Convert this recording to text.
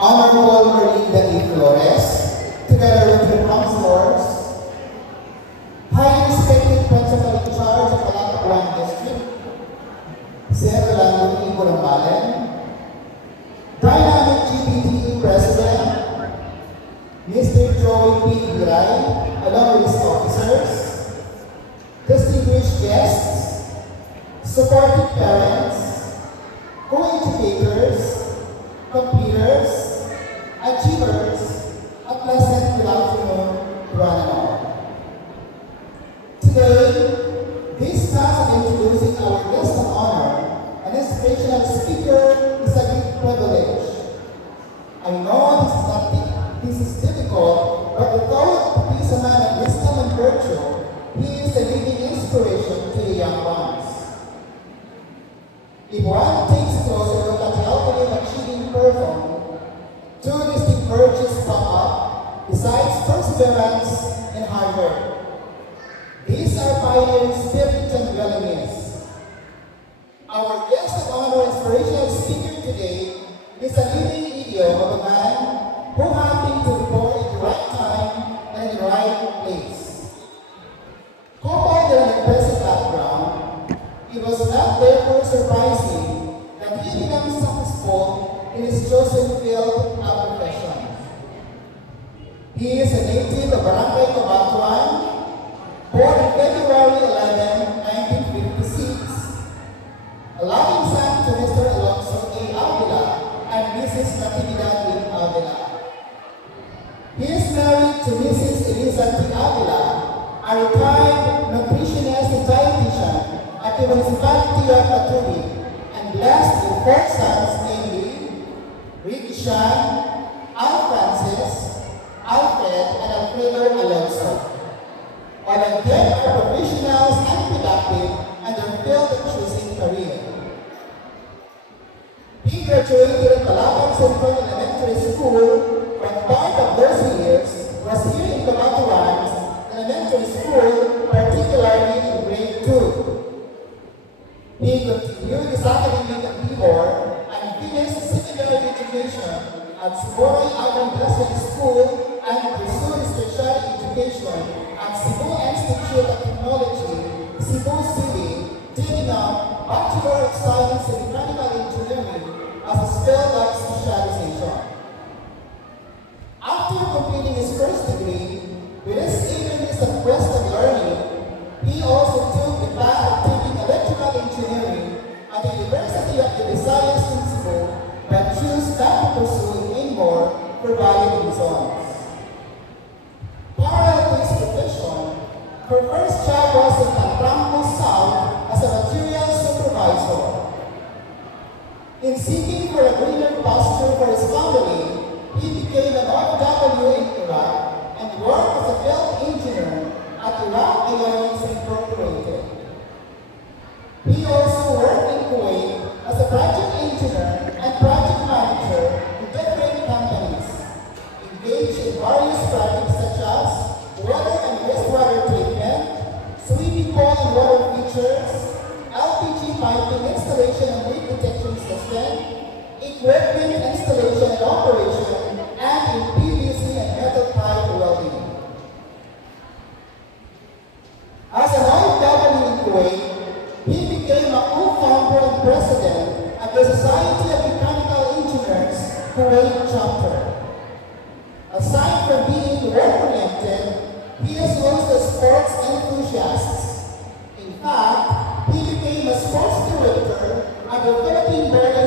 Honorable Merlinda A. Flores, together with her counselors, highly respected principal in charge of Calatacuan District, Senator Landon E. Burambalen, Dynamic GBTE President, Mr. Joey P. Giray, along with his officers, distinguished guests, supportive parents, co-educators, completers, achievers, a pleasant good afternoon to one and all. Today, this task of introducing our guest of honor, an inspirational speaker, is a great privilege. I know this is difficult, but without he is a man of wisdom and virtue, he is a living inspiration to the young ones. If one takes a closer look at helping him achieving purpose, two distinct virtues come up, besides perseverance and hard work. These are pioneering spirit and willingness. Our guest of honor inspirational speaker today is a living idiom of a man who happened to be born in the right time and in the right place. Coupled with an impressive background, it was not therefore surprising that he became successful in his chosen field of profession. He is a native of Barangay Cabatuan, born on February 11, 1956, a loving son to Mr. Alonso A. Avila and Mrs. Natividad A. Avila. He is married to Mrs. Eliza T. Avila, a retired nutritionist and dietitian at the Municipality of Matubi, and blessed with 4 sons, namely Ricky Sean, Al Francis, Alfred, and Alfredo Alonso. All of them are professionals and productive and are filled with choosing career. He graduated at Calatacuan Central Elementary School, but part of those years was here in Cabatuan Elementary School, particularly in grade 2. He continued his academic endeavor and finished secondary education at Cebu Agro-Industrial School and pursued his tertiary education at Cebu Institute of Technology, Cebu City, taking up Bachelor of Science in Mechanical Engineering as a field of specialization. After completing his first degree, with his eagerness and quest of learning, he also took the path of taking electrical engineering at the University of the Visayas in Cebu, but chose not to pursue it anymore for valid reasons. Parallel to his profession, her first job was in Caltramco South as a material supervisor. In seeking for a greener pasture for his family, he became an OFW in Iraq and worked as a field engineer at Iraq Airlines Incorporated. He also worked in Kuwait as a project engineer and project manager in different companies, engaged in various projects such as water and wastewater treatment, swimming pool and water features, LPG piping installation and leak detection system, equipment installation and operation, and in PVC and metal pipe welding. As an OFW in Kuwait, he became a co-founder and president at the Society of Mechanical Engineers Kuwait chapter. Aside from being work-oriented, he is also a sports enthusiast. In fact, he became a sports director at the Philippine Berlin